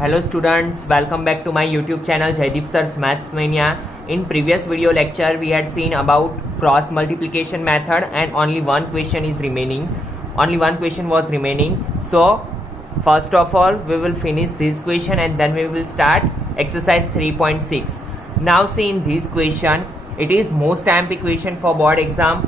Hello students, welcome back to my YouTube channel Jaideep Sir's Maths Mania. In previous video lecture we had seen about cross multiplication method and only one question is remaining. Only one question was remaining. So first of all we will finish this question and then we will start exercise 3.6. Now see in this question, it is most amp question for board exam.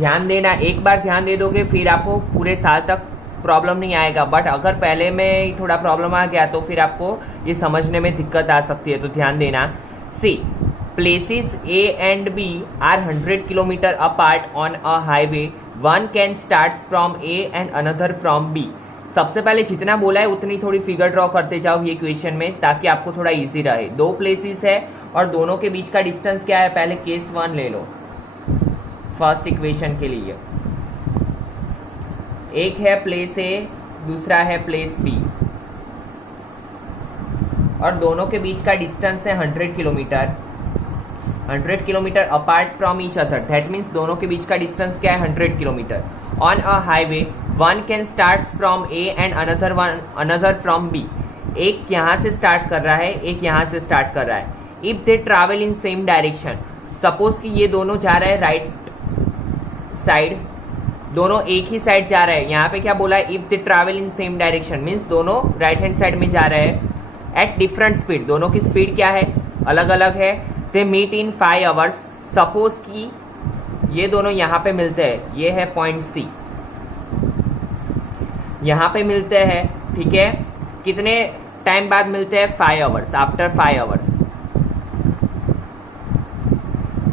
ध्यान देना, एक बार ध्यान दे दोगे फिर आपको पूरे साल तक प्रॉब्लम नहीं आएगा, बट अगर पहले में थोड़ा प्रॉब्लम आ गया तो फिर आपको ये समझने में दिक्कत आ सकती है, तो ध्यान देना. See places A and B are 100 kilometre apart on a highway. One can start from A and another from B. सबसे पहले जितना बोला है उतनी थोड़ी फिगर ड्रॉ करते जाओ ये क्वेश्चन में, ताकि आपको थोड़ा इजी रहे. दो प्लेसेस है और दोनों के बीच का डिस्टेंस क्या है, पहले केस 1 ले लो फर्स्ट इक्वेशन के लिए. एक है प्लेस ए, दूसरा है प्लेस बी और दोनों के बीच का डिस्टेंस है 100 kilometre. 100 kilometre apart from each other, that means दोनों के बीच का डिस्टेंस क्या है, 100 kilometre. On a highway one can start from A and another from B. एक यहाँ से स्टार्ट कर रहा है, एक यहाँ से स्टार्ट कर रहा है. If they travel in same direction, suppose कि ये दोनों जा रहे हैं राइट साइड, दोनों एक ही साइड जा रहे हैं. यहाँ पे क्या बोला है, if they travel in same direction means दोनों राइट हैंड साइड में जा रहे हैं एट डिफरेंट स्पीड. दोनों की स्पीड क्या है, अलग अलग है. They meet in 5 hours. Suppose कि ये दोनों यहाँ पे मिलते हैं, ये है पॉइंट सी, यहाँ पे मिलते हैं, ठीक है. कितने टाइम बाद मिलते हैं, 5 आवर्स. आफ्टर 5 आवर्स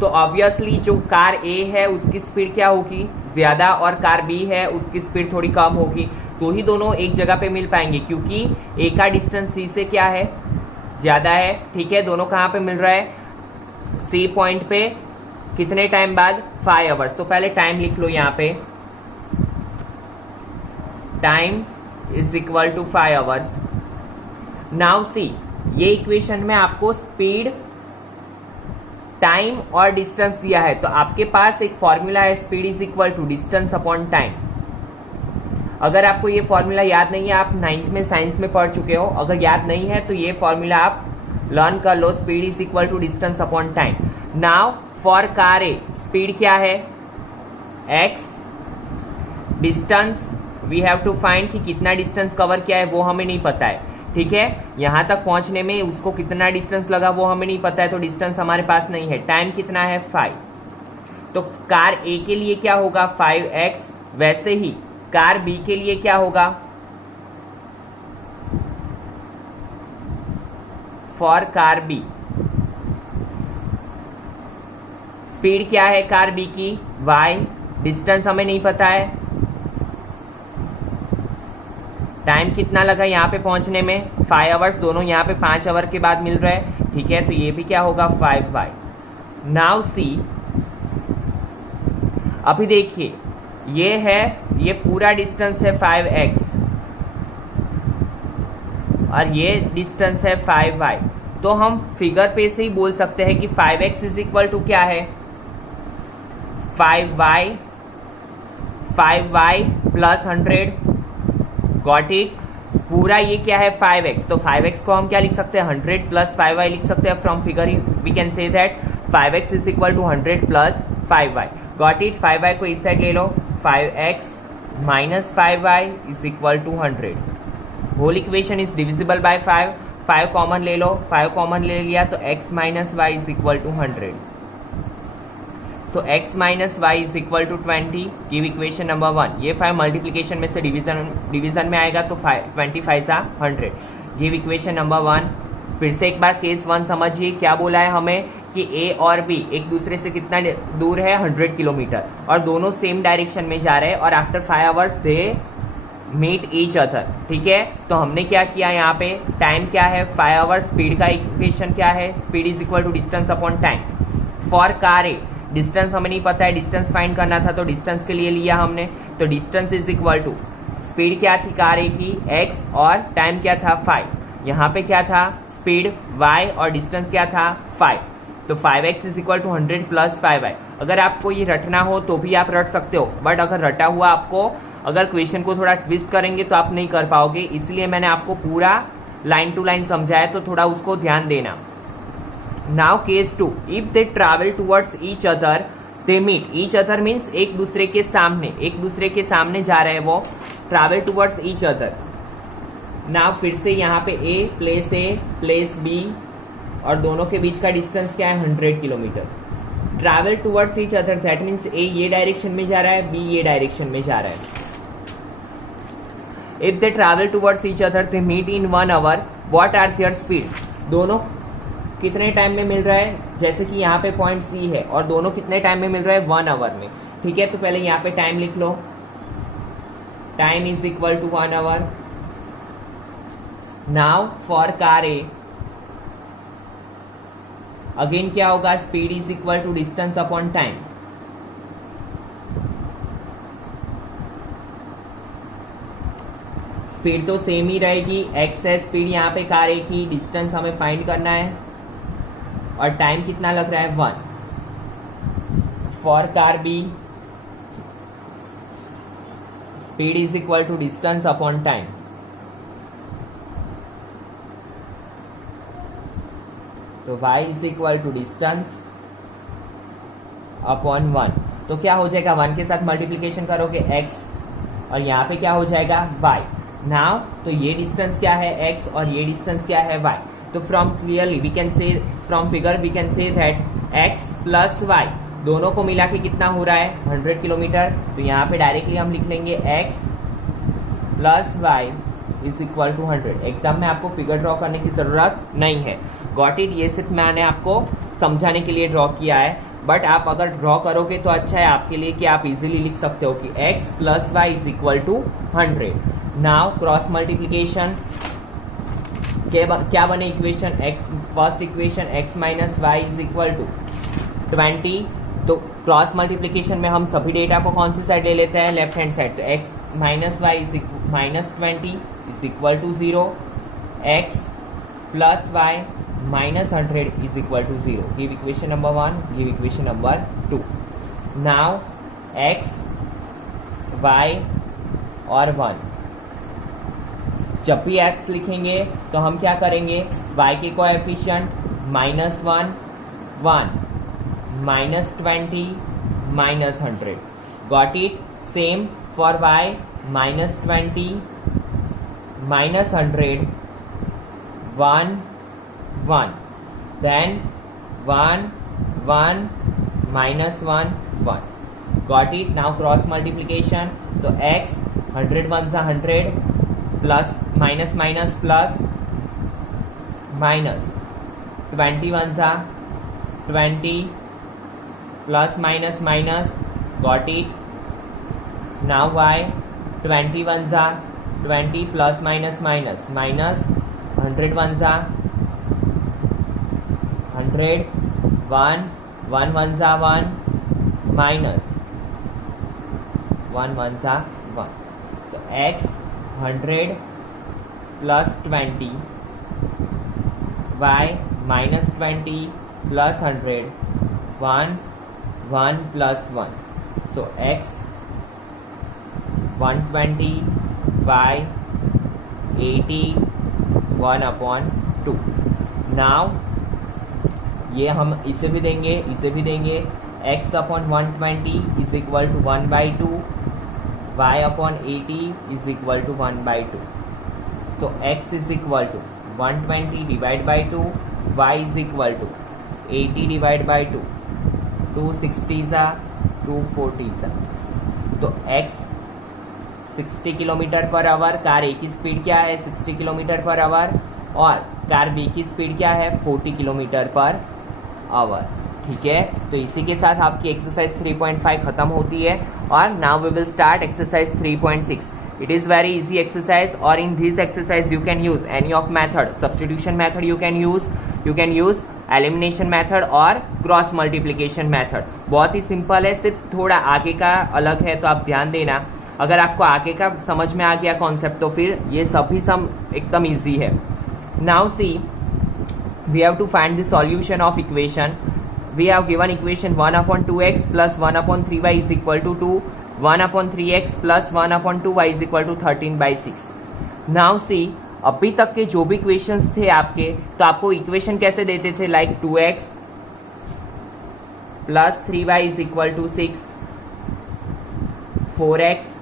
तो ऑब्वियसली जो कार ए है उसकी स्पीड क्या होगी, ज्यादा, और कार बी है उसकी स्पीड थोड़ी कम होगी. तो ही दोनों एक जगह पे मिल पाएंगे, क्योंकि ए का डिस्टेंस सी से क्या है, ज्यादा है. ठीक है, दोनों कहाँ पे मिल रहा है, सी पॉइंट पे. कितने टाइम बाद, 5 आवर्स. तो पहले टाइम लिख लो यहाँ पे, time is equal to 5 hours. Now see, ये इक्वेशन में आपको स्पीड, टाइम और डिस्टेंस दिया है, तो आपके पास एक फॉर्मूला है, speed is equal to distance upon time. अगर आपको ये फॉर्मूला याद नहीं है, आप 9th में साइंस में पढ़ चुके हो, अगर याद नहीं है तो ये फॉर्मूला आप लर्न कर लो. Speed is equal to distance upon time. Now for car A speed क्या है, x. Distance we have to find कि कितना डिस्टेंस कवर किया है वो हमें नहीं पता है. ठीक है, यहां तक पहुंचने में उसको कितना डिस्टेंस लगा वो हमें नहीं पता है, तो डिस्टेंस हमारे पास नहीं है. टाइम कितना है, 5. तो कार ए के लिए क्या होगा, 5x. वैसे ही कार बी के लिए क्या होगा, फॉर कार बी स्पीड क्या है कार बी की, y. डिस्टेंस हमें नहीं पता है, टाइम कितना लगा यहाँ पे पहुंचने में, 5 आवर्स. दोनों यहाँ पे 5 आवर के बाद मिल रहे हैं. ठीक है, तो ये भी क्या होगा, 5y. नाउ सी, अभी देखिए ये है, ये पूरा डिस्टेंस है 5x और ये डिस्टेंस है 5y. तो हम फिगर पे से ही बोल सकते हैं कि 5x इज इक्वल टू क्या है, 5y प्लस 100. Got it. पूरा ये क्या है, 5x. तो 5x को हम क्या लिख सकते हैं, 100 प्लस 5y लिख सकते हैं. From figure we can say that 5x is equal to 100 plus 5y. Got it. 5y को इस साइड ले लो, 5x minus 5y is equal to 100. Whole equation is divisible by 5. 5 common ले लो, 5 कॉमन ले लिया तो x minus y is equal to 100. So x minus y is equal to 20. Give equation number 1. ये 5 मल्टीप्लीकेशन में से डिवीजन में आएगा, तो 25 सा 100. Give equation number 1. फिर से एक बार केस 1 समझिए, क्या बोला है हमें कि a और b एक दूसरे से कितना दूर है, 100 किलोमीटर, और दोनों सेम डायरेक्शन में जा रहे हैं और after 5 hours they meet each other. ठीक है, तो हमने क्या किया यहाँ पे, टाइम क्या है, 5 आवर्स. स्पीड का इक्वेशन क्या है, speed is equal to distance upon time. For car A distance हमें नहीं पता है, डिस्टेंस फाइंड करना था, तो डिस्टेंस के लिए लिया हमने. तो distance is equal to, speed क्या थी कार ए की, x, और टाइम क्या था, 5. यहाँ पे क्या था, स्पीड y और डिस्टेंस क्या था, 5. तो 5x is equal to 100 plus 5y. अगर आपको ये रटना हो तो भी आप रट सकते हो, बट अगर रटा हुआ आपको अगर क्वेश्चन को थोड़ा ट्विस्ट करेंगे तो आप नहीं कर पाओगे, इसलिए मैंने आपको पूरा लाइन टू लाइन समझाया, तो थोड़ा उसको ध्यान देना। Now case 2, if they travel towards each other they meet. Each other means एक दूसरे के सामने, एक दूसरे के सामने जा रहे हैं वो, travel towards each other. Now फिर से यहाँ पे ए प्लेस बी और दोनों के बीच का डिस्टेंस क्या है 100 kilometre. Travel towards each other that means a ये डायरेक्शन में जा रहा है, बी ये डायरेक्शन में जा रहा है। If they travel towards each other they meet in 1 hour, what are their speeds. दोनों कितने टाइम में मिल रहा है, जैसे कि यहाँ पे पॉइंट सी है और दोनों कितने टाइम में मिल रहा है 1 आवर में। ठीक है, तो पहले यहाँ पे टाइम लिख लो, time is equal to 1 hour. Now for car A again क्या होगा, speed is equal to distance upon time. Speed तो सेम ही रहेगी, x है स्पीड यहाँ पे कार ए की, डिस्टेंस हमें फाइंड करना है और टाइम कितना लग रहा है 1। For car B speed is equal to distance upon time. तो y is equal to distance upon 1। तो क्या हो जाएगा, 1 के साथ मल्टीप्लीकेशन करोगे x और यहाँ पे क्या हो जाएगा y। नाउ तो ये डिस्टेंस क्या है x और ये डिस्टेंस क्या है y। तो from clearly we can say, from figure we can say that x plus y दोनों को मिला के कितना हो रहा है 100 किलोमीटर। तो यहाँ पे डायरेक्टली हम लिख लेंगे x plus y is equal to 100। Exam में आपको फिगर ड्रॉ करने की जरूरत नहीं है। गॉट इट, ये सिर्फ मैंने आपको समझाने के लिए ड्रॉ किया है, बट आप अगर ड्रॉ करोगे तो अच्छा है आपके लिए कि आप इजीली लिख सकते हो कि x plus y is equal to 100। Now cross multiplication क्या बने equation, x first equation x minus y is equal to 20। तो क्रॉस मल्टीप्लीकेशन में हम सभी डेटा को कौन सी साइड ले लेते हैं, लेफ्ट हैंड साइड। तो x minus y is minus 20 is equal to 0, x plus y minus 100 is equal to 0. Give equation number 1, give equation number 2. Now x, y और 1, जब भी x लिखेंगे तो हम क्या करेंगे, y के coefficient -1, 1, -20, -100. Got it? Same for y, -20, -100, 1, 1, then 1, 1, minus 1, 1. Got it? Now cross multiplication. तो x 100 ones are 100 plus minus minus plus minus 20 ones are 20 plus minus minus. Got it? Now y 20 ones are 20 plus minus minus minus 100 ones are 100, 1, 1 ones are 1, minus 1 ones are 1. तो x 100 plus 20, y minus 20 plus 100, 1, 1 plus 1. So x 120, y 80, 1 upon 2. Now ये हम इसे भी देंगे, इसे भी देंगे। x upon 120 is equal to 1/2, y upon 80 is equal to 1/2। So x is equal to 120 divide by 2, y is equal to 80 divide by 2, 260 सा 240 सा। तो x 60 kilometre per hour, car A की स्पीड क्या है 60 किलोमीटर पर आवर और car B की speed क्या है 40 किलोमीटर पर आवर। ठीक है, तो इसी के साथ आपकी एक्सरसाइज 3.5 खत्म होती है और now we will start exercise 3.6। It is very easy exercise और in this exercise you can use any of method, substitution method you can use elimination method और क्रॉस मल्टीप्लीकेशन मेथड। बहुत ही सिंपल है, सिर्फ थोड़ा आगे का अलग है, तो आप ध्यान देना। अगर आपको आगे का समझ में आ गया कॉन्सेप्ट तो फिर ये सभी सम एकदम ईजी है। Now see, we have to find the solution of equation. We have given equation 1/2x plus 1/3y is equal to 2. 1/3x plus 1/2y is equal to 13/6। Now see, अभी तक के जो भी इक्वेशंस थे आपके, तो आपको इक्वेशन कैसे देते थे, like 2x plus 3y is equal to 6, 4x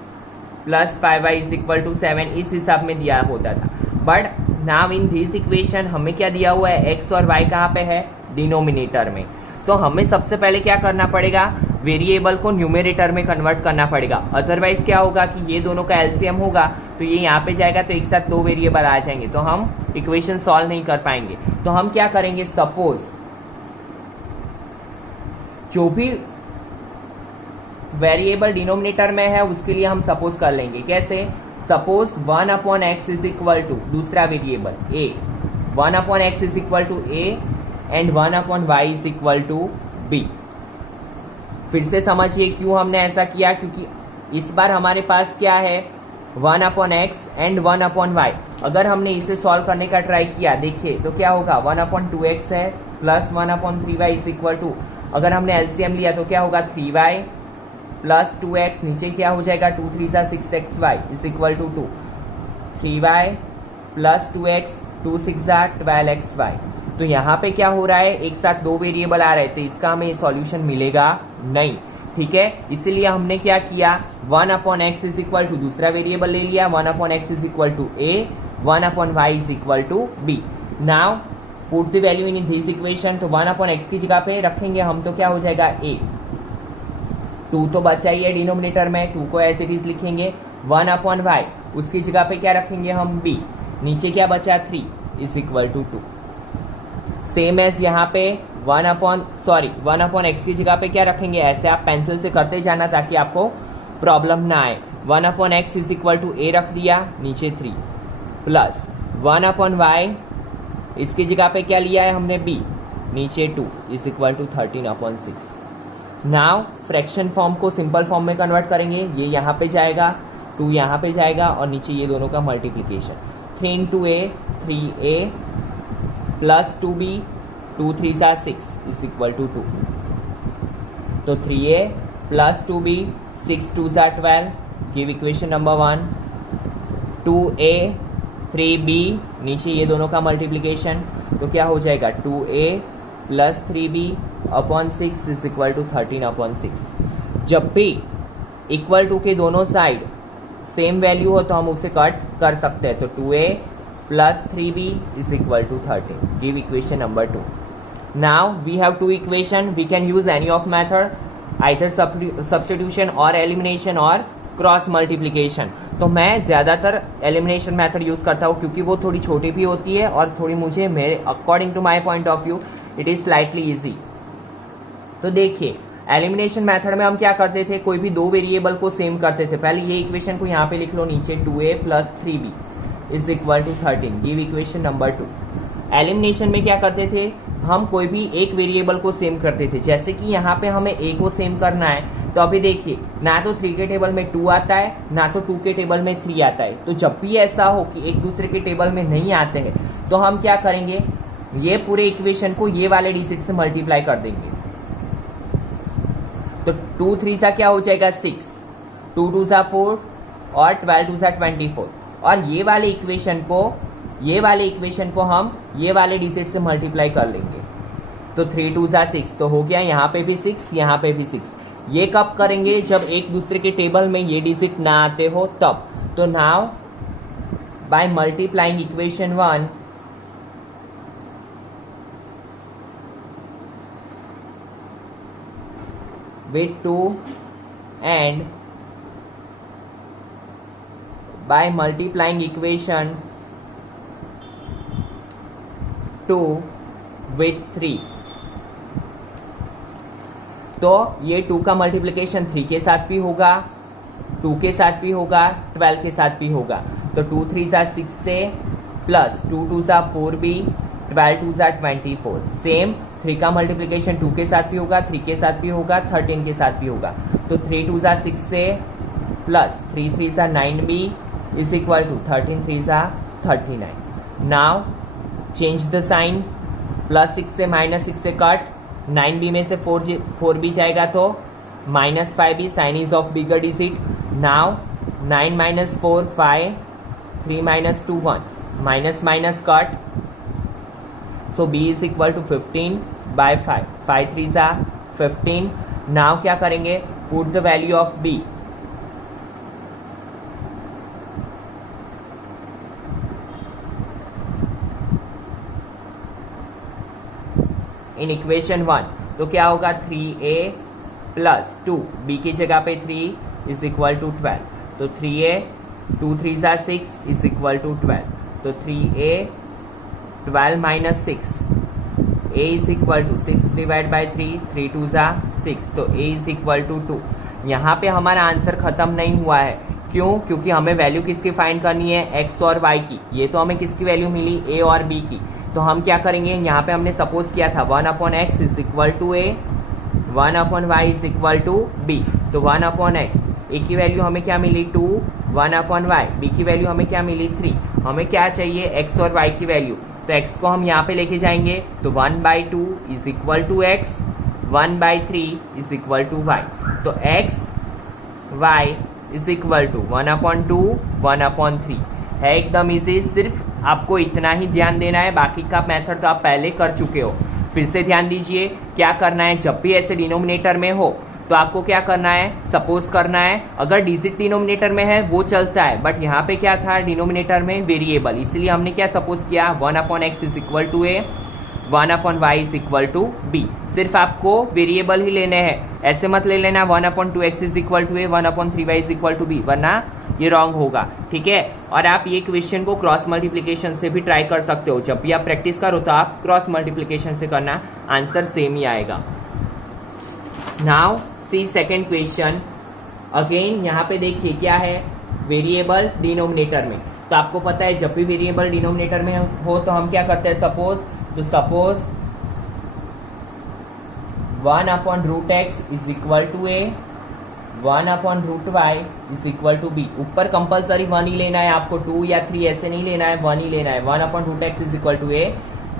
plus 5y is equal to 7, इस हिसाब में दिया होता था। But now in this equation हमें क्या दिया हुआ है, x और y कहाँ पे है, डिनोमिनेटर में। तो हमें सबसे पहले क्या करना पड़ेगा, वेरिएबल को न्यूमरेटर में कन्वर्ट करना पड़ेगा। अदरवाइज क्या होगा कि ये दोनों का एलसीएम होगा तो ये यहाँ पे जाएगा तो एक साथ दो वेरिएबल आ जाएंगे, तो हम इक्वेशन सॉल्व नहीं कर पाएंगे। तो हम क्या करेंगे, सपोज जो भी वेरिएबल डिनोमिनेटर में है उसके लिए हम सपोज कर लेंगे, कैसे, suppose 1/x is equal to दूसरा variable a, 1/x is equal to a and 1/y is equal to b। फिर से समझिए क्यों हमने ऐसा किया, क्योंकि इस बार हमारे पास क्या है, 1/x एंड 1/y। अगर हमने इसे सॉल्व करने का ट्राई किया, देखिए तो क्या होगा, 1/2x है plus 1/3y is equal to, अगर हमने एलसीएम लिया तो क्या होगा, 3y प्लस 2x, नीचे क्या हो जाएगा, 2 3 6xy is equal to 2, 3y plus 2x, 2 6 12xy। तो यहाँ पे क्या हो रहा है, एक साथ दो वेरिएबल आ रहे थे, इसका हमें सॉल्यूशन मिलेगा नहीं, ठीक है। इसीलिए हमने क्या किया, 1/x इज इक्वल टू दूसरा वेरिएबल ले लिया, 1/x is equal to a, 1/y is equal to b। Now put the value in this equation, तो 1/x की जगह पे रखेंगे हम तो क्या हो जाएगा a, 2 तो बचा ही है डिनोमिनेटर में, 2 को एज इट इज लिखेंगे, 1/y उसकी जगह पे क्या रखेंगे हम b, नीचे क्या बचा 3 is equal to 2। Same as यहाँ पे 1/x की जगह पे क्या रखेंगे, ऐसे आप पेंसिल से करते जाना ताकि आपको प्रॉब्लम ना आए। 1/x is equal to a रख दिया, नीचे 3 प्लस 1/y इसकी जगह पे क्या लिया है हमने b, नीचे 2 is equal to 13/6। Now fraction form को सिंपल फॉर्म में कन्वर्ट करेंगे, ये यहाँ पे जाएगा, 2 यहाँ पे जाएगा और नीचे ये दोनों का multiplication, 3 into a 3a plus 2b, 2 3 6 is equal to 2, तो 3a plus 2b, 6 2 12, give equation number 1, 2a 3b, नीचे ये दोनों का मल्टीप्लीकेशन, तो क्या हो जाएगा, 2a plus 3b upon 6 is equal to 13/6। जब भी इक्वल टू के दोनों साइड सेम वैल्यू हो तो हम उसे कट कर सकते हैं, तो 2a plus 3b is equal to 13, give equation number 2। Now we have two equation, we can use any of method, either substitution और एलिमिनेशन और क्रॉस मल्टीप्लीकेशन। तो मैं ज़्यादातर एलिमिनेशन मेथड यूज करता हूँ क्योंकि वो थोड़ी छोटी भी होती है और थोड़ी मुझे मेरे according to my point of view it is slightly easy. तो देखिए एलिमिनेशन मेथड में हम क्या करते थे, कोई भी दो वेरिएबल को सेम करते थे। पहले ये इक्वेशन को यहाँ पे लिख लो, नीचे 2a plus 3b is equal to 13, give equation number 2। Elimination में क्या करते थे, हम कोई भी एक वेरिएबल को सेम करते थे, जैसे कि यहाँ पे हमें a को सेम करना है, तो अभी देखिए ना तो 3 के टेबल में 2 आता है ना तो 2 के टेबल में 3 आता है। तो जब भी ऐसा हो कि एक दूसरे के टेबल में नहीं आते हैं तो हम क्या करेंगे, ये पूरे इक्वेशन को ये वाले d6 से मल्टीप्लाई कर देंगे। तो 2 3 सा क्या हो जाएगा 6, 2 2 सा 4 और 12 2 सा 24, और ये वाले इक्वेशन को हम ये वाले d6 से मल्टीप्लाई कर लेंगे। तो 3 2 सा 6, तो हो गया यहाँ पे भी 6 यहाँ पे भी 6। ये कब करेंगे, जब एक दूसरे के टेबल में ये d6 ना आते हो तब। तो now by multiplying equation 1 with 2 and by multiplying equation 2 with 3, तो ये 2 का मल्टीप्लिकेशन 3 के साथ भी होगा, 2 के साथ भी होगा, 12 के साथ भी होगा। तो 2 3 सा 6 से प्लस 2 2 सा 4b, 12 2 सा 24। सेम 3 का मल्टीप्लिकेशन 2 के साथ भी होगा, 3 के साथ भी होगा, 13 के साथ भी होगा। तो 3 2 सा 6 से प्लस 3 3 सा 9b इज इक्वल टू 13 3 सा 39। Now change the sign, plus 6 से माइनस 6 से कट, 9b में से 4b जाएगा तो -5b, sign is of bigger digit. Now 9 minus 4 5, 3 minus 2 1, minus minus cut, so b is equal to 15 by 5, 5 3s are 15. Now क्या करेंगे, put the value of b. In equation 1, तो क्या होगा 3a plus 2, b की जगह पे 3 is equal to 12, तो 3a 2 3 ज़ा 6 इज इक्वल टू 12, तो 3a 12 minus 6, a is equal to 6 divide by 3, 3 2 ज़ा 6, तो a इज इक्वल टू 2. यहाँ पे हमारा आंसर खत्म नहीं हुआ है. क्यों? क्योंकि हमें वैल्यू किसकी फाइंड करनी है, x और y की. ये तो हमें किसकी वैल्यू मिली, a और b की. तो हम क्या करेंगे, यहाँ पे हमने सपोज किया था 1/x is equal to a, 1/y is equal to b. तो 1/x, a की वैल्यू हमें क्या मिली 2, 1/y, b की वैल्यू हमें क्या मिली 3. हमें क्या चाहिए, x और y की वैल्यू. तो x को हम यहाँ पे लेके जाएंगे, तो 1/2 is equal to x, 1/3 is equal to y. तो x y is equal to 1/2 1/3 है. एकदम इजी. सिर्फ आपको इतना ही ध्यान देना है, बाकी का मेथड तो आप पहले कर चुके हो. फिर से ध्यान दीजिए, क्या करना है, जब भी ऐसे डिनोमिनेटर में हो तो आपको क्या करना है, सपोज करना है. अगर डिजिट डिनोमिनेटर में है वो चलता है, बट यहाँ पे क्या था, डिनोमिनेटर में वेरिएबल, इसलिए हमने क्या सपोज किया, 1/x is equal to a, 1/y is equal to b. सिर्फ आपको वेरिएबल ही लेने हैं, ऐसे मत ले लेना 1/2x is equal to a, 1/3y is equal to b, वरना ये रॉन्ग होगा. ठीक है. और आप ये क्वेश्चन को क्रॉस मल्टीप्लीकेशन से भी ट्राई कर सकते हो. जब भी आप प्रैक्टिस करो तो आप क्रॉस मल्टीप्लीकेशन से करना, आंसर सेम ही आएगा. Now see second question. Again यहाँ पे देखिए क्या है, वेरिएबल डिनोमिनेटर में. तो आपको पता है जब भी वेरिएबल डिनोमिनेटर में हो तो हम क्या करते हैं, suppose 1/√x is equal to a, 1/√y is equal to b. ऊपर कंपल्सरी 1 ही लेना है आपको, 2 या 3 ऐसे नहीं लेना है, 1 ही लेना है. 1/√x is equal to a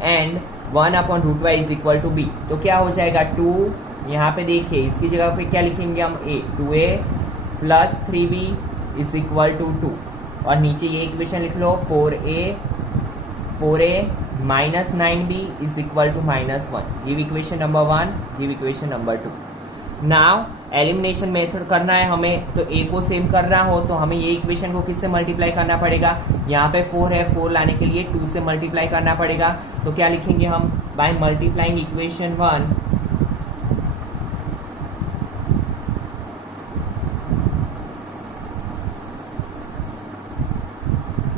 and 1/√y is equal to b. तो क्या हो जाएगा 2, यहाँ पे देखिए इसकी जगह पे क्या लिखेंगे हम, a, 2a plus 3b is equal to 2. और नीचे ये इक्वेशन लिख लो, 4a minus 9b is equal to -1. Give equation number 1, give equation number 2. Now elimination method करना है हमें, तो a को सेम करना हो तो हमें ये इक्वेशन को किससे मल्टीप्लाई करना पड़ेगा, यहाँ पे 4 है, 4 लाने के लिए 2 से मल्टीप्लाई करना पड़ेगा. तो क्या लिखेंगे हम, बाय मल्टीप्लाइंग इक्वेशन 1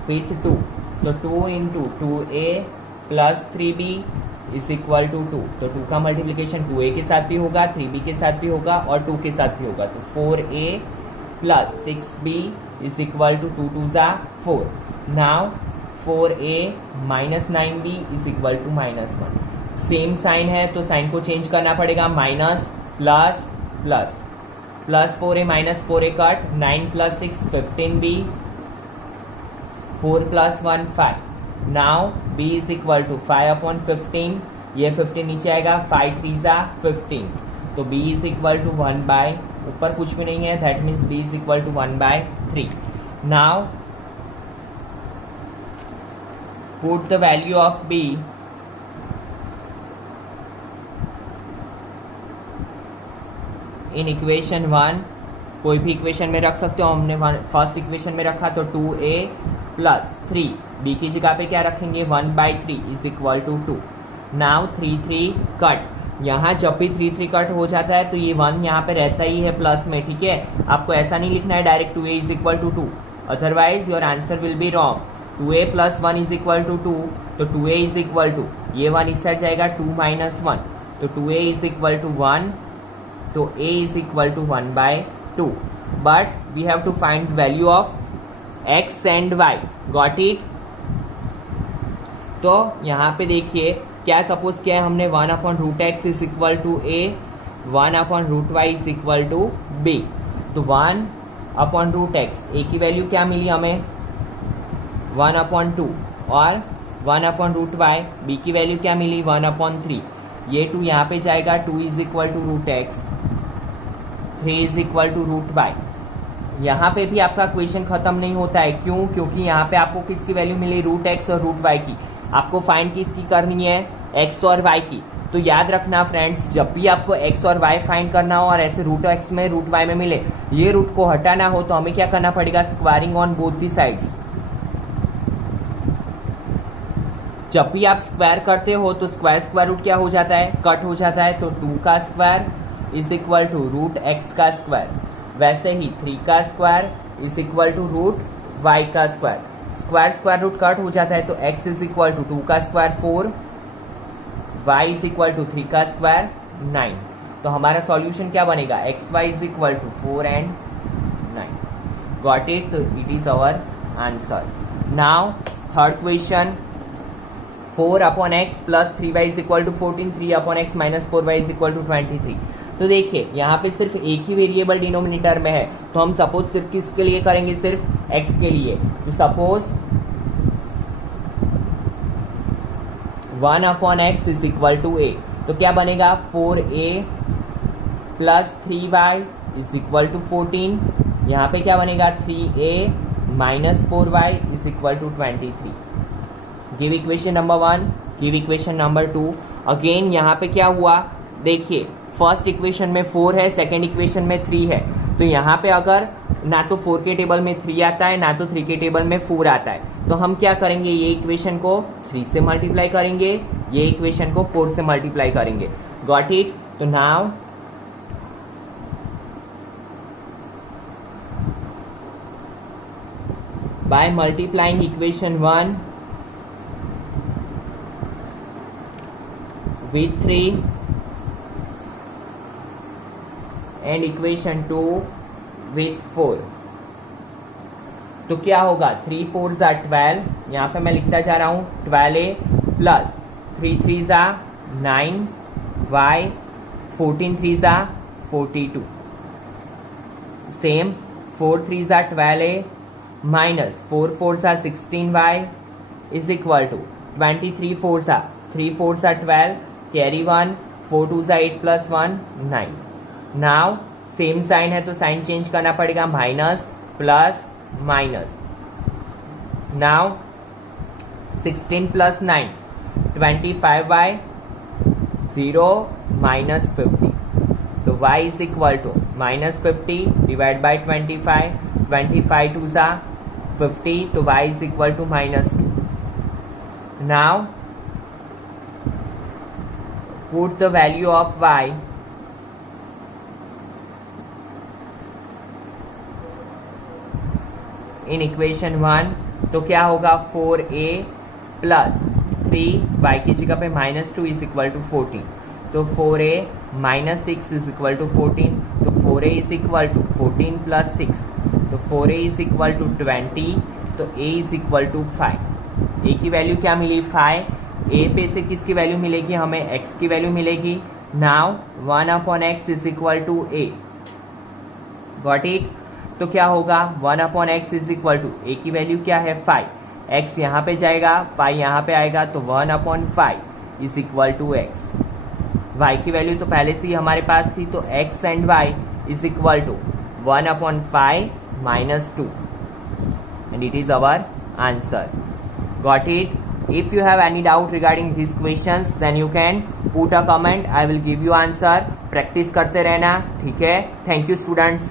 विथ 2. तो 2 into 2a plus 3b is equal to 2. तो 2 का मल्टीप्लीकेशन 2a के साथ भी होगा, 3b के साथ भी होगा और 2 के साथ भी होगा. तो 4a plus 6b is equal to 2 2 ज़ा 4. Now 4a minus 9b is equal to -1. Same sign है तो साइन को चेंज करना पड़ेगा, minus plus plus, plus 4a minus 4a cut, 9 plus 6 15b, 4 plus 1 5. Now b is equal to 5/15, ये 15 नीचे आएगा, 5 3 ज़ा 15. तो b इज इक्वल टू 1/, ऊपर कुछ भी नहीं है, that means b is equal to 1/3. Now put the value of b in equation 1. कोई भी इक्वेशन में रख सकते हो, हमने फर्स्ट इक्वेशन में रखा तो 2a प्लस 3, b की जगह पे क्या रखेंगे, 1/3 is equal to 2. Now 3 3 cut, यहाँ जब भी 3 3 कट हो जाता है तो ये 1 यहाँ पे रहता ही है प्लस में. ठीक है, आपको ऐसा नहीं लिखना है direct 2a is equal to 2, otherwise your answer will be wrong. 2a plus 1 is equal to 2, तो 2a इज इक्वल टू, ये 1 इस साइड जाएगा 2 माइनस 1, तो 2a इज इक्वल टू 1, तो a is equal to 1/2. But we have to find value of x and y. Got it. तो यहाँ पे देखिए क्या सपोज किया है हमने, 1/√x is equal to a, 1/√y is equal to b. तो 1/√x, a की वैल्यू क्या मिली हमें 1/2 और 1/√y, b की वैल्यू क्या मिली 1/3. ये 2 यहाँ पे जाएगा, 2 is equal to √x, 3 is equal to root y. यहाँ पे भी आपका क्वेश्चन खत्म नहीं होता है, क्यों? क्योंकि यहाँ पे आपको किसकी वैल्यू मिली, रूट एक्स और रूट वाई की। आपको फाइंड किसकी करनी है, एक्स और वाई की। तो याद रखना फ्रेंड्स, जब भी आपको एक्स और वाई फाइंड करना हो और ऐसे रूट एक्स में रूट वाई में मिले, ये रूट को हटाना हो तो हमें क्या करना पड़ेगा, squaring on both the sides. जब भी आप स्क्वायर करते हो तो स्क्वायर रूट क्या हो जाता है, कट हो जाता है। तो 2 का square is equal to root x का स्क्वायर। वैसे ही 3 का square is equal to root y का स्क्वायर। स्क्वायर रूट कट हो जाता है तो x इज इक्वल टू 2 का square 4, y is equal to 3 का स्क्वायर 9। तो हमारा सॉल्यूशन क्या बनेगा, x y is equal to 4 and 9। Got it? तो it is our answer. Now third question, 4 upon x plus 3y is equal to 14, 3 upon x minus 4y is equal to 23। तो देखिए यहाँ पे सिर्फ एक ही वेरिएबल डिनोमिनेटर में है, तो हम सपोज सिर्फ किसके लिए करेंगे, सिर्फ x के लिए। तो suppose 1 upon x is equal to a, तो क्या बनेगा, 4a plus 3y is equal to 14। यहाँ पे क्या बनेगा, 3a minus 4y is equal to 23। Give equation number 1, give equation number 2। Again यहाँ पे क्या हुआ, देखिए फर्स्ट इक्वेशन में 4 है, सेकेंड इक्वेशन में 3 है। तो यहाँ पे अगर ना तो 4 के टेबल में 3 आता है, ना तो 3 के टेबल में 4 आता है, तो हम क्या करेंगे, ये इक्वेशन को 3 से मल्टीप्लाई करेंगे, ये इक्वेशन को 4 से मल्टीप्लाई करेंगे। गॉट इट? तो now by multiplying equation 1 with 3 and equation 2 with 4, तो क्या होगा, 3 4 ज़ा 12, यहाँ पे मैं लिखता जा रहा हूँ 12a प्लस 3 3 ज़ा 9y, 14 3 ज़ा 42, सेम 4 3 ज़ा 12a माइनस 4 4 ज़ा 16y इज इक्वल टू 23 4 ज़ा 3 4 ज़ा 12, कैरी 1, 4 2 ज़ा 8 प्लस 1 9। नाउ सेम साइन है तो साइन चेंज करना पड़ेगा, minus plus minus. Now 16 plus 9 25y 0 minus 50, तो y is equal to minus 50 divide by 25, 25 2 ज़ा 50, तो y is equal to minus 2। नाउ put the value of y in equation 1, तो क्या होगा, 4a प्लस 3y की जगह पे माइनस 2 इज इक्वल टू 14, तो 4a minus 6 is equal to 14, तो 4a is equal to 14 plus 6, तो 4a इज इक्वल टू 20, तो a is equal to 5। a की वैल्यू क्या मिली, 5। a पे से किसकी वैल्यू मिलेगी, हमें x की वैल्यू मिलेगी। Now 1 upon x is equal to a। Got it? तो क्या होगा, 1 upon x is equal to a की वैल्यू क्या है, 5। x यहाँ पे जाएगा, 5 यहाँ पे आएगा, तो 1 upon 5 is equal to x। y की वैल्यू तो पहले से ही हमारे पास थी, तो x and y is equal to 1 upon 5 minus 2 and it is our answer. Got it? If you have any doubt regarding these questions, then you can put a comment. I will give you answer. Practice करते रहना, ठीक है? Thank you students.